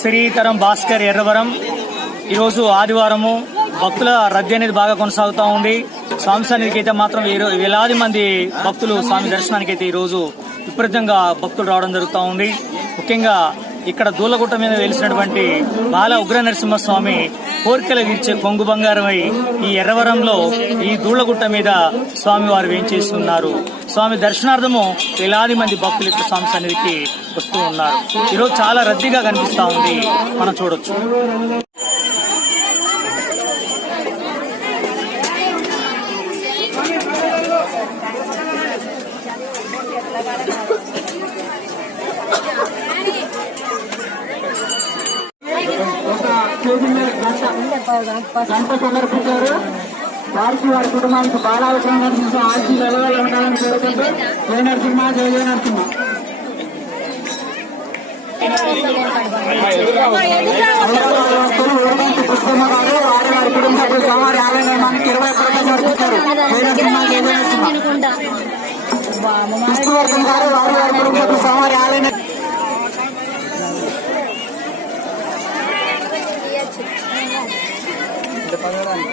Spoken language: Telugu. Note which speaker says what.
Speaker 1: శ్రీతరం భాస్కర్ ఎర్రవరం. ఈరోజు ఆదివారము భక్తుల రద్దీ అనేది బాగా కొనసాగుతూ ఉంది. స్వామి సన్నిధికి అయితే మాత్రం ఈ- వేలాది మంది భక్తులు స్వామి దర్శనానికి అయితే ఈరోజు విపరీతంగా భక్తులు రావడం జరుగుతూ ఉంది. ముఖ్యంగా ఇక్కడ దూలగుట్ట మీద వెలిసినటువంటి బాల ఉగ్ర నరసింహస్వామి కోరికలు తీర్చే కొంగు బంగారమై ఈ ఎర్రవరంలో ఈ దూళ్ళగుట్ట మీద స్వామి వారు వేయించేస్తున్నారు స్వామి దర్శనార్థము వేలాది మంది భక్తులు ఇక్కడ స్వామి సన్నిధికి వస్తూ ఉన్నారు. ఈరోజు చాలా రద్దీగా కనిపిస్తా ఉంది. మనం చూడొచ్చు.
Speaker 2: గంట సమర్పించారు వారికి వారి కుటుంబానికి బాలావసరం నరసింహ ఆర్జీ నిలవలు ఉండాలని కోరుకుంటూ జయ నరసింహ జయ జయ నరసింహ గారు వారి వారి కుటుంబ సభ్యులు సోమవారి ఆలయ నిర్మాణానికి ఇరవై ఒక్క రూపాయలు జయ నరసింహ జయ జయ నరసింహ గారు వారి వారి కుటుంబ సభ్యులు సోమవారి